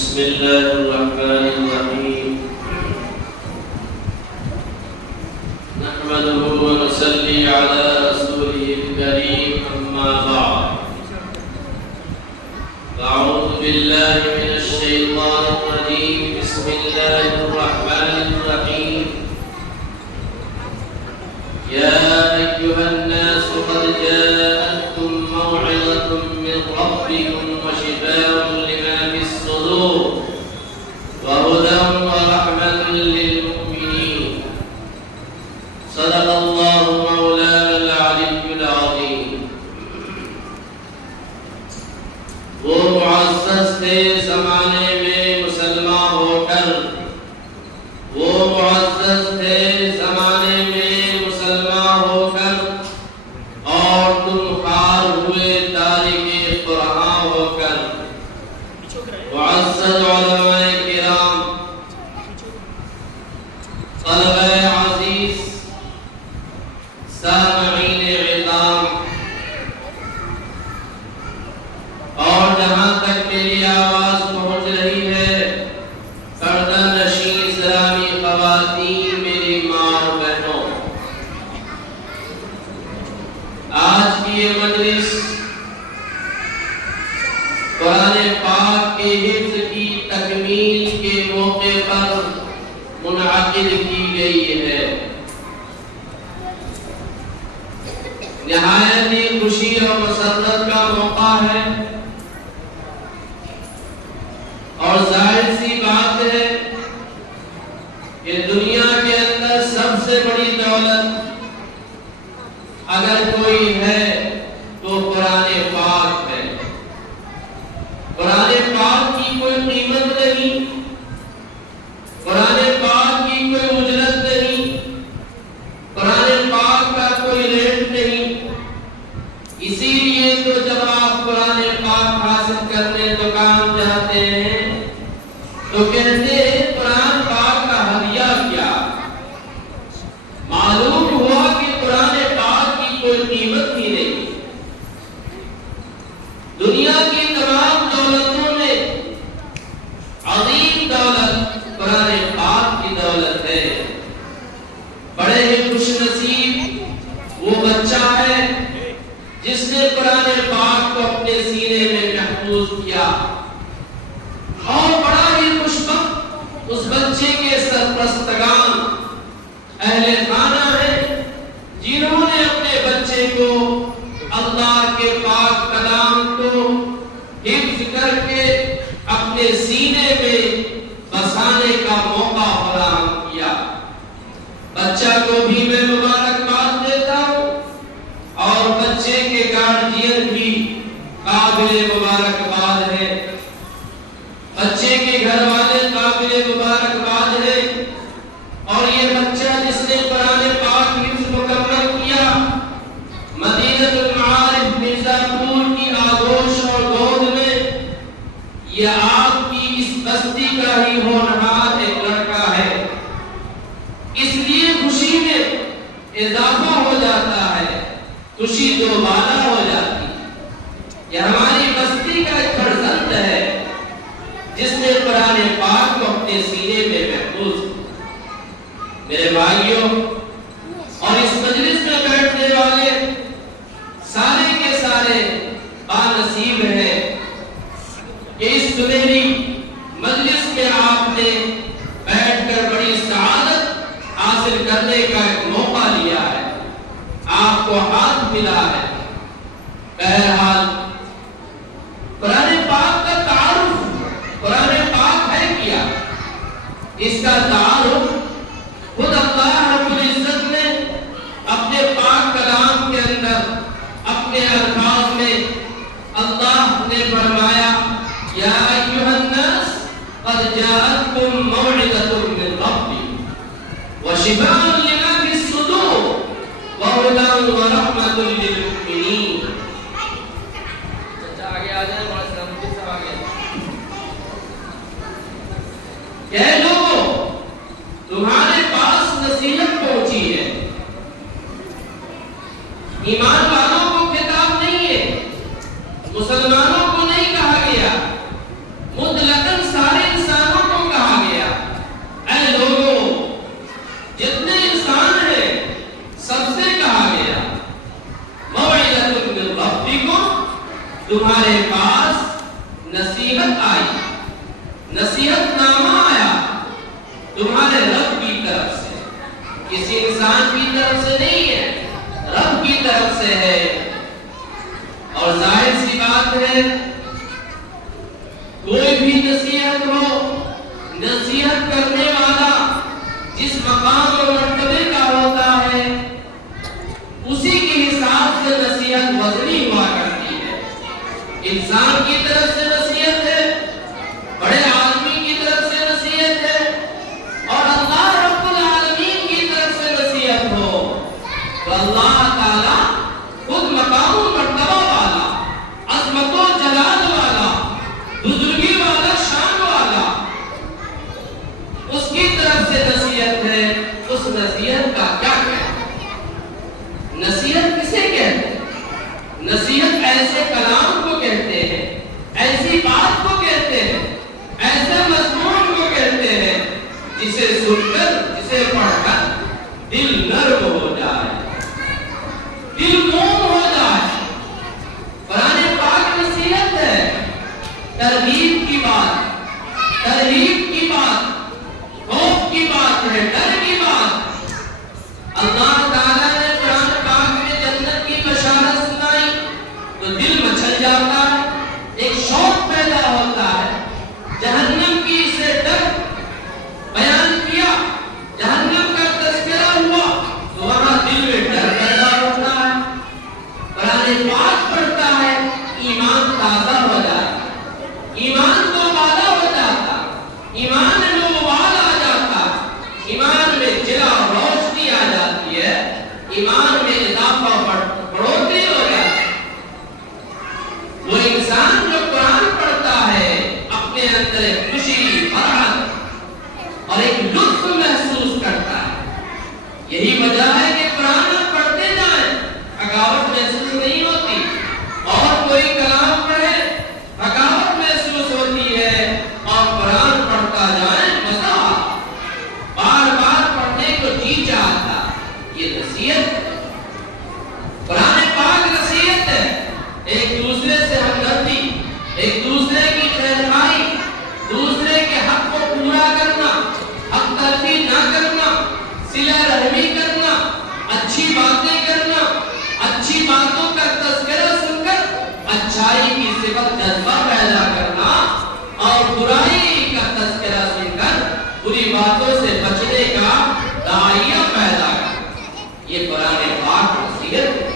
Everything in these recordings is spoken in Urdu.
بسم الله الرحمن الرحيم نحمده ونصلي على رسوله الكريم أما بعد أعوذ بالله من الشيطان الرجيم بسم الله الرحمن الرحيم يا أيها الناس قد جاءتكم موعظة من ربكم وشفاء لما في الصدور وهدى ورحمة للمؤمنين صدق الله مولانا العلي العظيم. وہ معزز تھے زمانے میں مسلمان ہو کر، وہ معزز تھے زمانے میں مسلمان ہو کر، اور تم خوار ہوئے تارک قرآن ہو کر. معزز علماء کرام، طلبہ عزیز، سامعین عظام، اور جہاں تک میری آواز پہنچ رہی ہے، پردہ نشین اسلامی خواتین، میری ماں اور بہنوں، آج کی یہ مجلس قرآن پاک کے حفظ کی تکمیل کے موقع پر منعقد کی گئی ہے. نہایت ہی خوشی اور مسرت کا موقع ہے، اور ظاہر سی بات ہے کہ دنیا کے اندر سب سے بڑی دولت اگر کوئی ہے تو قرآن پاک ہے. قرآن پاک کی کوئی قیمت نہیں، قرآن پاک کی کوئی اجرت نہیں، قرآن پاک کا کوئی ریٹ نہیں. اسی لیے تو جب آپ قرآن پاک حاصل کرنے تو کام جاتے ہیں تو کہتے ہیں قرآن پاک کا ہدیہ کیا. معلوم ہوا کہ قرآن پاک کی کوئی قیمت ہی نہیں. دنیا کی تمام دولتوں میں عظیم دولت قرآن پاک کی دولت ہے. بڑے ہی خوش نصیب وہ بچہ ہے جس نے قرآن پاک کو اپنے سینے میں محفوظ کیا، اور بڑا ہی خوش بخت اس بچے کے سرپرستگان اہل خانہ ہیں جنہوں نے اپنے بچے کو اللہ کے پاک کلام کو حفظ کر کے اپنے سینے میں بسانے کا موقع فراہم کیا. بچہ کو بھی میں مبارکباد دیتا ہوں، اور بچے کے گارڈین بھی قابل مبارکباد ہیں، بچے کے گھر والے قابل مبارکباد ہیں. اور یہ بچہ جس نے قرآن پاک حفظ مکمل کیا، مدینہ المعارف مرزا پور کی آغوش اور گود میں، یہ آپ کی اس بستی کا ہی ہونہار ایک لڑکا ہے. اس لیے خوشی میں اضافہ ہو جاتا ہے، خوشی دوبارہ ہو جاتی. یہ ہماری بستی کا ایک فرزند ہے جس نے قرآن پاک کو اپنے سینے میں محفوظ. میرے بھائیوں اور اس مجلس میں بیٹھنے والے سارے کے سارے بانصیب ہیں کہ اس سنہری مجلس میں آپ نے بیٹھ کر بڑی سعادت حاصل کرنے کا ایک موقع لیا ہے، آپ کو ہاتھ ملا ہے. بہرحال قرآن پاک کا تعارف قرآن پاک ہے کیا؟ اس کا تعارف خود اللہ رب العزت نے اپنے پاک کلام کے اندر اپنے الفاظ میں اللہ نے فرمایا یا ایھا الناس قد جاءتکم موعظۃ من ربکم وشفاء لما فی الصدور وہدی ورحمۃ للمؤمنین. آگے آ جائیں، کہہ لوگوں تمہارے پاس نصیحت پہنچی ہے. ایمان والوں کو خطاب نہیں ہے، مسلمانوں کو نہیں کہا گیا، مطلقاً سارے نصیحت نامہ آیا تمہارے رب کی طرف سے، کسی انسان کی طرف سے نہیں ہے، رب کی طرف سے ہے۔ اور ظاہر سی بات ہے کوئی بھی نصیحت ہو، نصیحت کرنے والا جس مقام اور مرتبے کا ہوتا ہے اسی کے حساب سے نصیحت وزنی ہوا کرتی ہے۔ انسان کی طرف سے نصیحت ہے، بڑے آدمی کی طرف سے نصیحت ہے، اور اللہ رب العالمین کی طرف سے نصیحت ہو تو اللہ تعالی خود مقام و مرتبہ والا، عظمت و جلال والا، بزرگی والا، شان والا، اس کی طرف سے نصیحت ہے۔ اس نصیحت کا کیا کہتے؟ نصیحت کسے کہتے ہیں؟ نصیحت ایسے کلام کو کہتے ہیں، ایسی بات کو کہتے ہیں، ایسے مضمون کو کہتے ہیں جسے سن کر، جسے پڑھ کر دل نرم ہو جائے، دل موم ہو جائے۔ قرآن پاک نصیحت ہے، ترغیب کی بات، ترغیب کی بات، خوف کی بات ہے، ڈر کی بات۔ اللہ تعالیٰ نے قرآن پاک میں جنت کی بشارت سنائی تو دل مچل جاتا ہے، ایک شوق پیدا ہوتا ہے۔ جہنم کی سے ڈر بیان کیا، جہنم کا تذکرہ ہوا تو وہاں دل میں ڈر پیدا ہوتا ہے۔ قرآن پاک پڑھتا ہے، ایمان تازہ ہو جاتا ہے، ایمان کو بالا ہو جاتا ہے، ایمان میں موال آ جاتا ہے، ایمان میں جلا روشنی آ جاتی ہے، ایمان میں اضافہ بڑھوتری ہو جاتی ہے۔ وہ انسان جو قرآن پڑھتا ہے اپنے اندر ایک خوشی، فرحت اور ایک لطف محسوس کرتا ہے۔ یہی وجہ ہے کہ قرآن آپ پڑھتے جائیں، تھکاوٹ محسوس نہیں ہوتی، اور کوئی کلام پڑھے تھکاوٹ محسوس ہوتی ہے، اور قرآن پڑھتا جائیں مزہ آتا، بار بار پڑھنے کو جی چاہتا۔ یہ نصیحت ہے، قرآن پاک نصیحت ہے۔ ایک دوسرے سے ہمدردی، ایک دوسرے کی خیرخواہی، دوسرے کے حق کو پورا کرنا، حق تلفی نہ کرنا، صلہ رحمی کرنا، اچھی باتیں کرنا، اچھی باتوں کا تذکرہ سن کر اچھائی کی صفت جذبہ پیدا کرنا، اور برائی کا تذکرہ سن کر بری باتوں سے بچنے کا داعیہ پیدا کرنا۔ یہ قرآن پاک نصیحت ہے۔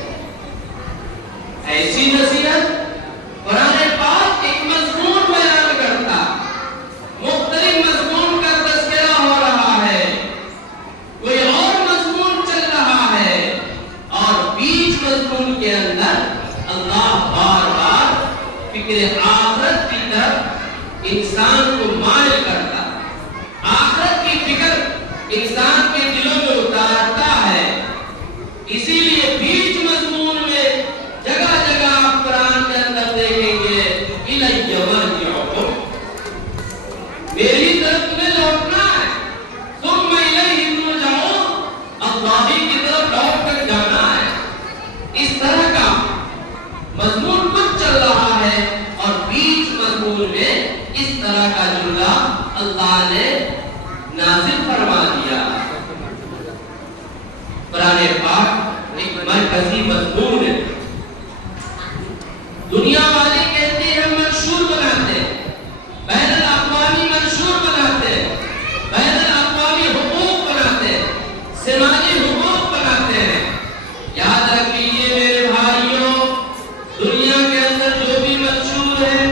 ایسی نصیحت قرآن پاک ایک مضمون بیان کرتا، مختلف مضمون کا تذکرہ ہو رہا ہے، کوئی اور مضمون چل رہا ہے، اور بیچ مضمون کے اندر اللہ بار بار فکر آخرت کی طرف انسان کو مائل کرتا، آخرت کی فکر انسان کے دلوں میں اتارتا ہے۔ اسی لیے بیچ مضمون میں جگہ جگہ آپ قرآن کے اندر دیکھیں گے اِلَيَّ مَرْجِعُكُمْ، میری طرف تمہیں لوٹنا ہے، ثُمَّ إِلَيْهِ تُرْجَعُونَ، اللہ کی طرف لوٹ کر جانا ہے۔ اس طرح کا مضمون کچھ چل رہا ہے، اور بیچ مضمون میں اس طرح کا جملہ اللہ نے نازل فرما دیا۔ قرآن پاک ایک مرکزی مضمون ہے۔ دنیا والے کہتے ہیں منشور بناتے ہیں، بین الاقوامی منشور بناتے ہیں، بین الاقوامی حقوق بناتے ہیں، سماجی حقوق بناتے ہیں۔ یاد رکھ لیجیے میرے بھائیوں، دنیا کے اندر جو بھی منشور ہے،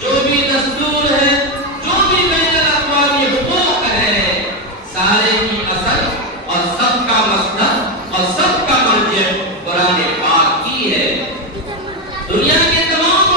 جو بھی دستور ہے، جو بھی بین الاقوامی حقوق ہے، سارے کی اصل اور سب کا مصدر اور سب کا مرجع قرآن پاک کی ہے۔ دنیا کے تمام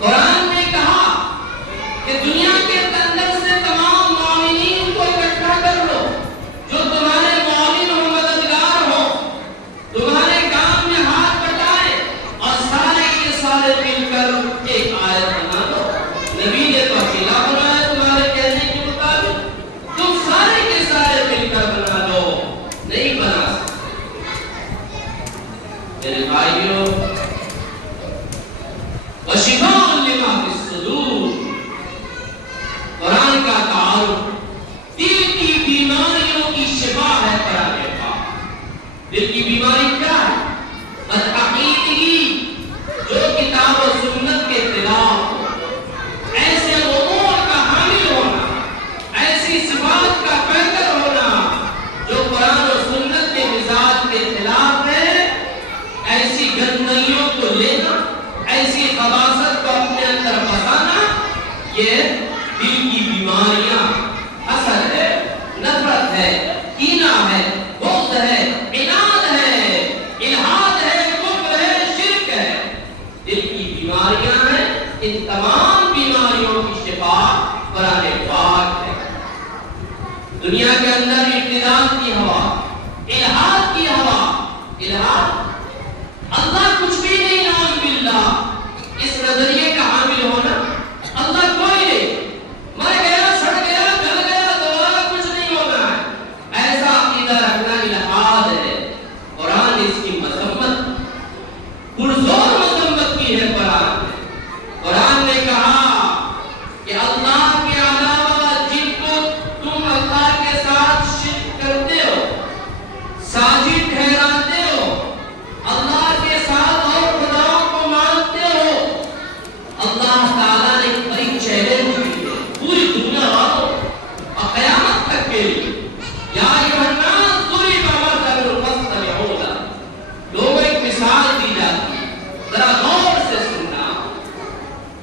قرآن نے کہا کہ دنیا کے اندر سے تمام مومنین کو اکٹھا کر لو جو تمہارے مومن و مددگار ہو، تمہارے کام میں ہاتھ بٹائے اور سارے کے سارے مل کر ایک آیت بنا دو۔ نبی نے تو اکیلا بنایا تمہارے کہنے کے مطابق، تم سارے کے سارے مل کر بنا دو، نہیں بنا سکتے۔ میرے بھائیوں، وشفاء لما فی الصدور، قرآن کا تعارف دل کی بیماریوں کی شفا ہے۔ قرآن پاک دل کی بیماری کیا ہے؟ بدعقیدگی، جو کتاب و سنت کے خلاف ہو، ایسے امور کا حامل ہونا، ایسی صفات کا پیکر ہونا جو قرآن و سنت کے مزاج کے خلاف ہے، ایسی گندگیوں کو لینا، ایسی خباثت کو اپنے اندر بسانا، یہ دل کی بیماریاں، حسد ہے، نفرت ہے، کینہ ہے، بغض ہے، عناد ہے، الحاد ہے، کفر ہے، شرک ہے، دل کی بیماریاں ہیں۔ ان تمام بیماریوں کی شفا قرآن پاک ہے۔ دنیا کے اندر ارتداد کی ہوا، الحاد کی ہوا، الحاد اللہ کچھ بھی نہیں، نعوذ باللہ، اس نظریے کا حامل ہونا، اللہ کوئی نہیں، مر گیا، سڑ گیا، گل گیا، دوبارہ کچھ نہیں ہونا ہے، ایسا عقیدہ رکھنا الحاد ہے۔ قرآن اس کی مذمت، پرزور مذمت کی ہے۔ قرآن نے کہا کہ اللہ کے علاوہ جن کو تم اللہ کے ساتھ شرک کرتے ہو، ساجد ٹھہراتے ہو، اللہ کے ساتھ اور خداؤں کو مانتے ہو، اللہ تعالیٰ نے ایک بڑی چیلنج دی ہے پوری دنیا والوں اور قیامت تک کے لیے۔ یا ایھا الناس ضرب مثل فاستمعوا لہ، لوگوں ایک مثال دی جاتی ہے، ذرا غور سے سننا۔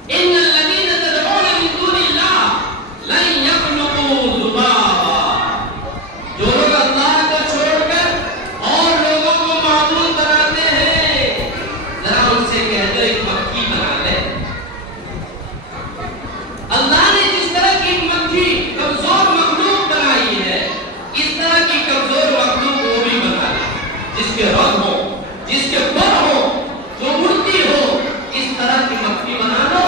ان الذین تدعون من دون اللہ لن یخلقوا ذبابا، جو لوگ اللہ کو چھوڑ کر اور لوگوں کو معبود بناتے ہیں، ذرا ان سے کہہ دو ایک مکھی بنا لے۔ اللہ نے جس طرح کی مکھی کمزور مخلوق بنائی ہے، اس طرح کی کمزور مخلوق وہ بھی بنا لے، جس کے رنگ ہو، جس کے پر ہو، جو اڑتی ہو، اس طرح کی مکھی بنا لو۔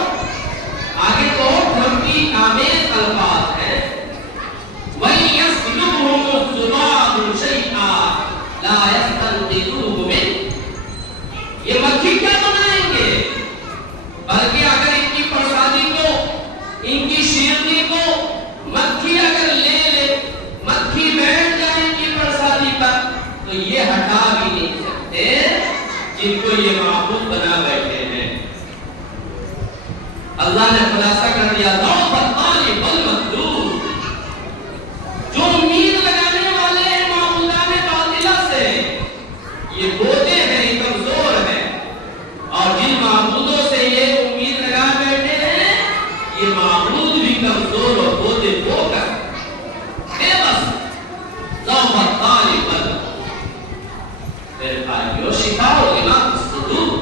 آگے تو دھمکی آمیز الفاظ ہیں، وَإِن يَسْلُبْهُمُ الذُّبَابُ شَيْئًا لَا يَسْتَنقِذُوهُ مِنْهُ، یہ مکھی کیا بنائیں گے؟ بلکہ اگر ان کی پرسادی کو، ان کی شیرنی کو مکھی اگر لے لے، مکھی بیٹھ جائے ان کی پرسادی پر، تو یہ ہٹا بھی نہیں سکتے جن کو یہ معبود بنا بیٹھے ہیں۔ اللہ نے خلاصہ کر دیا، ضعف الطالب والمطلوب، جو امید لگانے والے ہیں معبودان باطلہ سے، یہ بوتے ہیں، یہ کمزور ہیں، اور جن معبودوں سے یہ امید لگا بیٹھے ہیں، یہ معبود بھی کمزور اور بوتے ہو کر بے بس۔ ضعف الطالب والمطلوب، میرے بھائیو، شفاء لما فی الصدور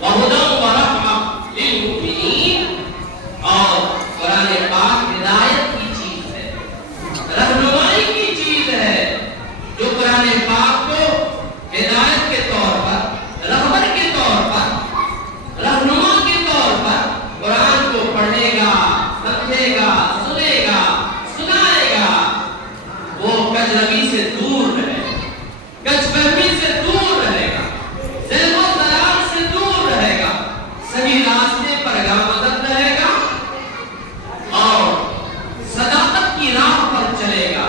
وہدی ورحمۃ للمؤمنین، اور قرآن پاک ہدایت کی چیز ہے، رہنمائی کی چیز ہے، جو قرآن پاک کو ہدایت کے طور پر، رہبر کے طور پر، رہنما کے طور پر قرآن کو پڑھے گا، سمجھے گا، سنے گا، سنائے گا، وہ کجروی سے دور رہے گا، کج فہمی سے دور رہے گا، زیغ و ضلال سے دور رہے گا، صحیح راستے پر گامزن رہے گا، اور صداقت کی راہ پر چلے گا۔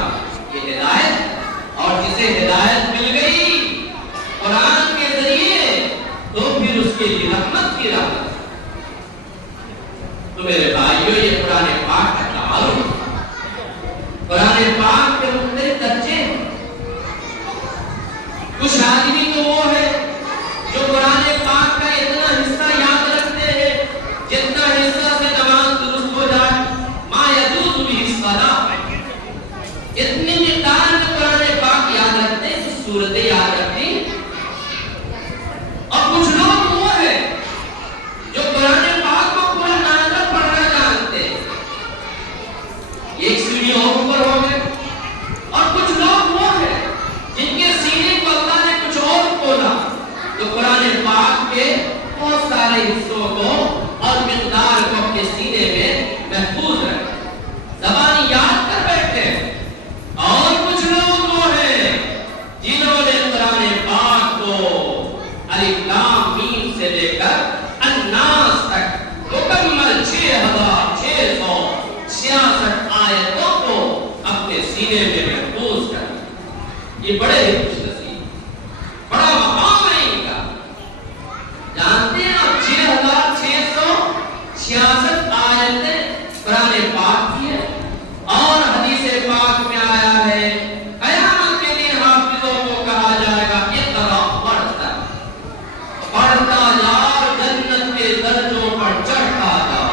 یہ ہدایت، اور جسے ہدایت مل گئی قرآن کے ذریعے، تو پھر اس کے لیے رحمت کی راہ۔ تو میرے بھائیو، یہ قرآن پاک کا تعارف، قرآن پاک کے مختلف درجے ہیں۔ کچھ آدمی تو وہ ہے جو قرآن پاک کا اتنا حصہ یاد رکھتے ہیں جتنا حصہ سے نماز درست ہو جائے، ما یجوز بھی الصلاۃ، اتنی مقدار میں قرآن پاک یاد رکھتے ہیں، کچھ صورتیں یاد رکھتے ہیں۔ اور کچھ لوگ وہ ہے جو قرآن پاک سارے حصوں کو اور مقدار کو اپنے سینے میں محفوظ رکھیں. زبانی یاد کر بیٹھے. اور کچھ لوگ وہ ہیں جنہوں نے قرآن پاک کو الف لام میم سے لے کر الناس تک مکمل 6666 آیتوں کو اپنے سینے میں محفوظ کر. یہ بڑے ہی خوش نصیب، بڑا مقام ہے ان کا. جانتے ہیں آپ 6666 آیتیں قرآن پاک کی ہے. اور حدیث پاک میں آیا ہے قیامت کے دن حافظوں کو کہا جائے گا اقرا، پڑھتا جا، جنت کے درجوں پر چڑھتا جا.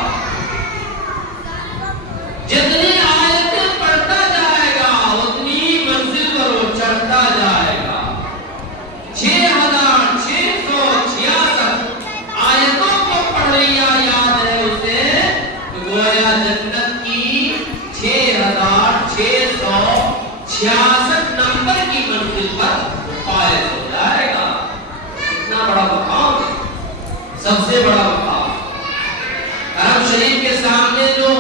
جتنی آیتیں پڑھتا جائے گا اتنی منزل پر وہ چڑھتا جائے گا. 6666 آیتوں کو پڑھ لیا، یاد ہے اسے، تو گویا جنت کی 6666 نمبر کی منزل پر فائز ہو جائے گا. اتنا بڑا مقام، سب سے بڑا مقام. حرم شریف کے سامنے جو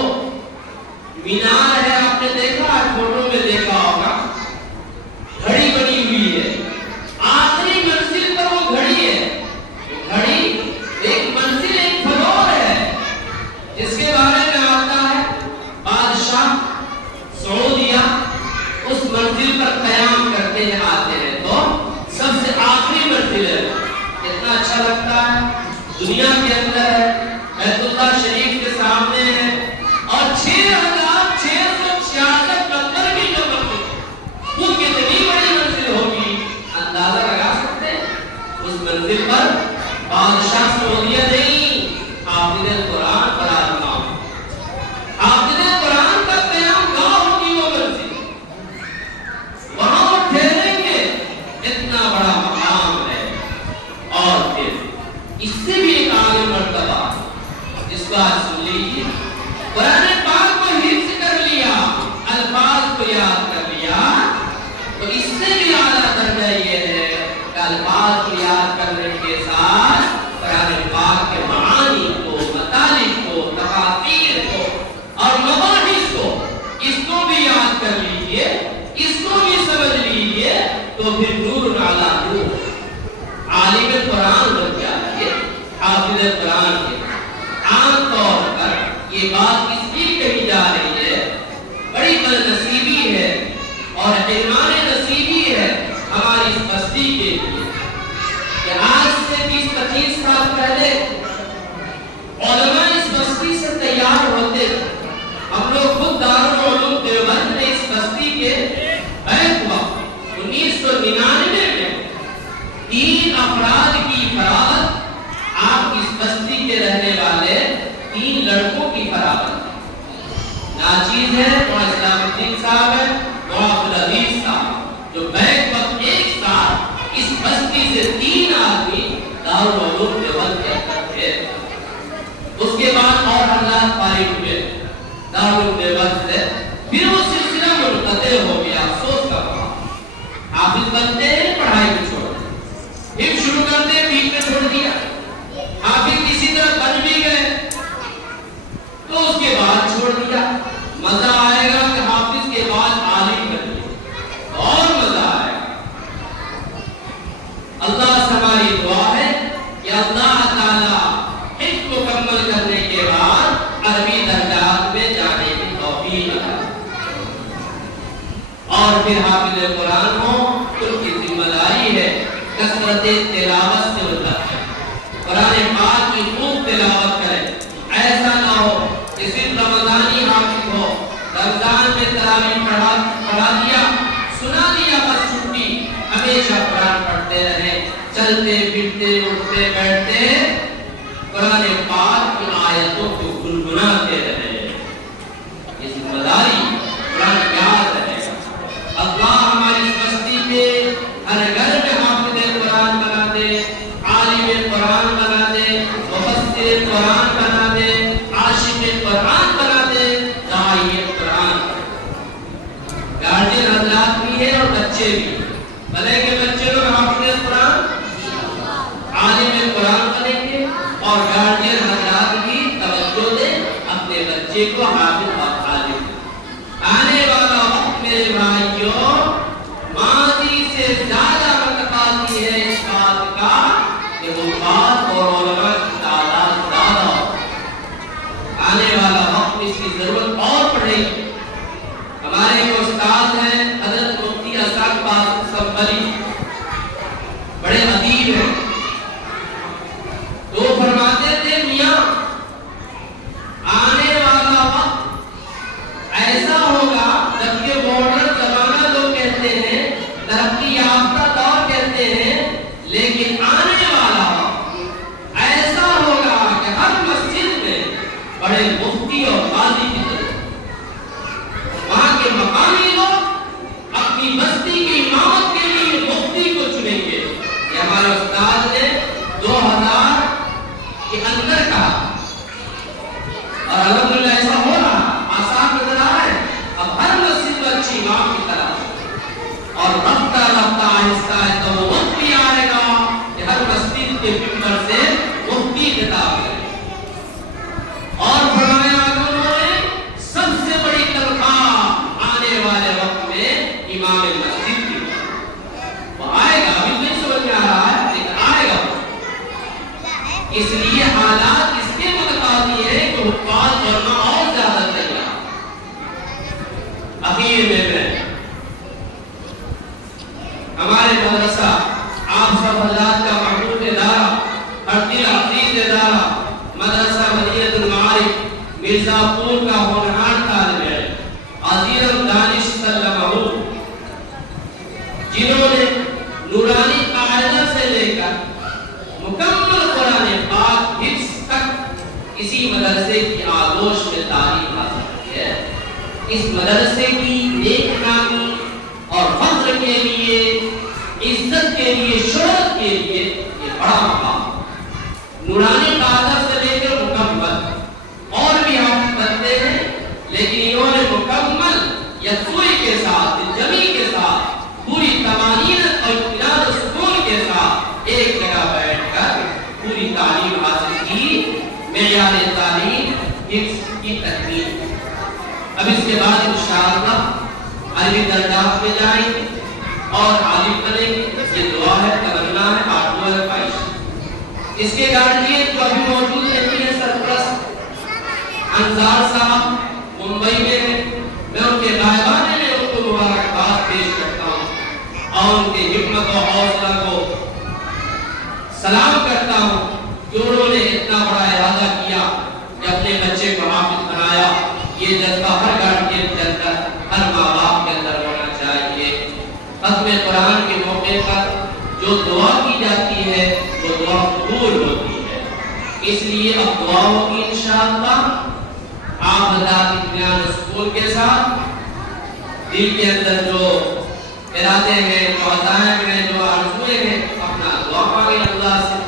مینار ہے، آپ نے دیکھا، فوٹو میں دیکھا ہوگا، گھڑی بنی ہوئی ہے. آخری منزل پر وہ گھڑی ہے. گھڑی ایک منزل، ایک فلور ہے جس کے بارے میں آتا ہے بادشاہ سعودیہ اس منزل پر قیام کرتے ہیں، آتے ہیں تو سب سے آخری منزل ہے. اتنا اچھا لگتا ہے. دنیا کے اندر ہے، بیت اللہ شریف کے سامنے ہے، اور 6666 نمبر کی جو منزل، وہ کتنی بڑی منزل ہوگی اندازہ لگا سکتے ہیں. اس منزل پر بادشاہ سعودیہ نہیں، حافظ قرآن پر آزما، حافظ قرآن کا قیام گاہ ہوگی وہ منزل. وہاں وہ ٹھہریں گے. اتنا بڑا مقام ہے. اور پھر اس سے بھی ایک آگے مرتبہ جس کو آج سن لیجیے. قرآن پاک کو حفظ کر لیا، الفاظ کو یاد کر لیا، تو اس سے بھی اعلیٰ درجہ یہ ہے کہ الفاظ کو یاد کرنے کے ساتھ قرآن پاک کے معانی کو، مطالب کو، تفاسیر کو اور مباحث کو، اس کو بھی یاد کر لیجئے، اس کو بھی سمجھ لیجئے، تو پھر نور علی نور عالم قرآن بن جائے، حافظ قرآن کے. عام طور پر یہ بات اس لیے کہی جا رہی ہے، بڑی بدنصیبی ہے اور حرمان نصیبی ہے ہماری اس بستی کے لیے کہ آج سے 20-25 سال پہلے علماء اس بستی سے تیار ہوتے تھے. ہم لوگ خود دارالعلوم دیوبند میں اس بستی کے بیت ہوا. 1999 میں 3 افراد کی فراغت، آپ اس بستی کے رہنے والے 3 لڑکوں کی فراغت. ناچیز ہے، اور اسلام الدین صاحب ہے، اور عبدالعزیز صاحب، جو بیک وقت ایک ساتھ اس بستی سے 3 آدمی دارالعلوم دیوبند کے اندر تھے. اس کے بعد اور حضرات فارغ ہوئے دارالعلوم دیوبند سے. پھر وہ سلسلہ منقطع ہو گیا. افسوس کا بات، حافظ بنتے ہیں، پڑھائی کو چھوڑ دیا، پھر شروع کرتے ہیں، بیچ میں چھوڑ دیا. حافظ کسی طرح بن بھی گئے تو اس کے بعد چھوڑ دیا. مزہ آئے گا کہ حافظ کے بعد عالم بنیے، اور مزہ آئے گا. اللہ سے ہماری دعا ہے کہ اللہ تعالیٰ حفظ مکمل کرنے کے بعد عربی درجات میں جانے کی توفیق عطا. اور پھر حافظ قرآن ہو، ان کی ذمہ داری ہے کثرت تلاوت سے مطلب ہے. قرآن پاک کی خوب تلاوت کریں. ایسا نہ ہو کہ صرف رمضانی حافظ ہو، رمضان میں تراویح پڑھا دیا، سنا دیا، بس چھٹی. ہمیشہ قرآن پڑھتے رہیں، چلتے پھرتے اٹھتے بیٹھتے قرآن پاک کی آیتوں کو گنگناتے رہیں. یہ ذمہ داری قرآن یاد رہے گا. اللہ ہماری اس بستی کے ہر گھر میں حافظ قرآن بنا دے، عالم قرآن بنا دے، مفسر قرآن بنا دے، عاشق قرآن بنا دے، داعی قرآن. گارجین حضرات بھی ہیں اور بچے بھی، بھلے کے بچے لوگ حافظ قرآن، عالم قرآن بنیں گے، اور عجیب ہے. تو فرماتے تھے میاں آنے والا وقت ایسا ہوگا جبکہ ماڈرن زمانہ لوگ کہتے ہیں، ترقی یافتہ دور کہتے ہیں، لیکن آنے والا وقت ایسا ہوگا کہ ہر مسجد میں بڑے مفتی اور قاضی کی ضرورت. وہاں کے مقامی لوگ اپنی بستی کی امامت کے لیے مفتی کو چنیں گے. یہ ہمارے استاد نے 2000 کے اندر کہا اور الحمدللہ ایسا ہو رہا، آسان نظر آ رہا ہے. اب ہر مسجد میں اچھی امام کی طرح اور رفتہ رفتہ آہستہ آہستہ وہ وقت بھی آئے گا کہ ہر مسجد کے ممبر سے مفتی خطاب کرے. اور فرمایا انہوں نے سب سے بڑی تنخواہ آنے والے وقت میں امام مسجد کی. وہ آئے گا، ابھی نہیں سمجھ میں آ رہا ہے لیکن آئے گا. اس لیے حالات اس کے متقاضی ہے کہ حفاظ بننا اور زیادہ تیار. اخیر میں ہمارے مدرسہ آپ سب حضرات کا محبوب ادارہ، ہر دل عزیز ادارہ، مدرسہ مدینہ المعارف مرزا پور کا ہونہار طالب علم عظیم دانش سلمہ، جنہوں نے نورانی قاعدہ سے لے کر مکمل قرآن پاک حفظ تک اسی مدرسے کی آغوش میں تعلیم حاصل کی ہے. اس مدرسے کی نیک نامی اور فخر کے لیے، عزت کے لیے، شہرت کے لیے یہ بڑا مقام. نورانی قاعدہ سے لے کر مکمل اور بھی حافظ بنتے ہیں، لیکن انہوں نے مکمل یکسوئی کے ساتھ، جمی کے ساتھ، پوری تمانینت اور اطمینان و سکون کے ساتھ ایک جگہ بیٹھ کر پوری تعلیم حاصل کی. معیار تعلیم حفظ کی تکمیل. اب اس کے بعد انشاءاللہ عربی درجات میں جائیں گے اور عالم بنیں گے. یہ دعا ہے، تمنا ہے، آرزو ہے، خواہش. اس کے گارڈین جو ابھی موجود نہیں ہے سرپرست انصار صاحب ممبئی میں ہیں، میں ان کے غائبانے میں ان کو مبارکباد پیش کرتا ہوں اور ان کی ہمت و حوصلہ کو سلام کرتا ہوں کہ انہوں نے اتنا بڑا ارادہ کیا کہ اپنے بچے کو حافظ بنایا. یہ جذبہ ہر گارڈین کے اندر، ہر ماں باپ کے اندر ہونا چاہیے. ختم قرآن کے موقع پر جو دعا کی جاتی ہے وہ دعا قبول ہوتی ہے. اس لیے اب دعا ہوگی انشاءاللہ. آپ حضرات اطمینان و سکون کے ساتھ دل کے اندر جو ارادے ہیں، جو عزائم ہیں، جو آرزویں ہیں، اپنا دعا مانگیں اللہ سے.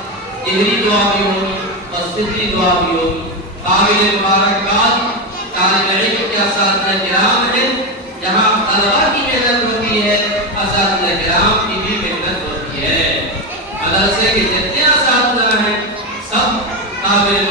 ظہری دعا بھی ہوگی اور سری دعا بھی ہوگی. قابل مبارکباد طالب علم کے اساتذہ کرام ہیں. جہاں طلباء کی محنت ہوتی ہے، اساتذہ کرام کی بھی محنت ہوتی ہے. مدرسے کے جتنے اساتذہ ہیں سب قابل